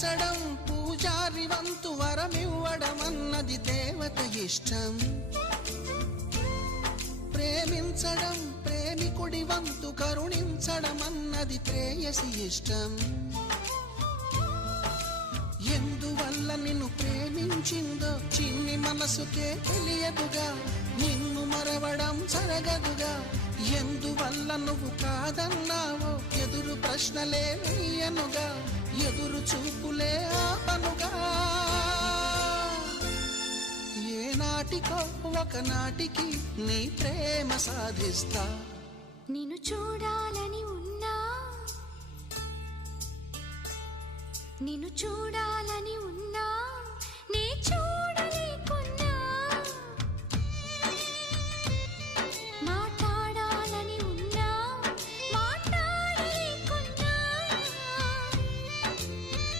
పూజించడం పూజారి వంతు వరమివ్వడమన్నది దేవత ఇష్టం. ప్రేమించడం ప్రేమికుడి వంతు కరుణించడమన్నది ప్రేయసి ఇష్టం. ఎందువల్ల నిన్ను ప్రేమించిందో చిన్ని మనసుకే తెలియదుగా, నిన్ను మరవడం జరగదుగా. ఎందువల్ల నువ్వు కాదన్నావో ఎదురు ప్రశ్నలే వేయనుగా, ఎదురు చూపులే ఆపనుగా. ఏనాటికో ఒకనాటికి నీ ప్రేమ సాధిస్తా. నిన్ను చూడాలని ఉన్నా, నిన్ను చూడాలని ఉన్నా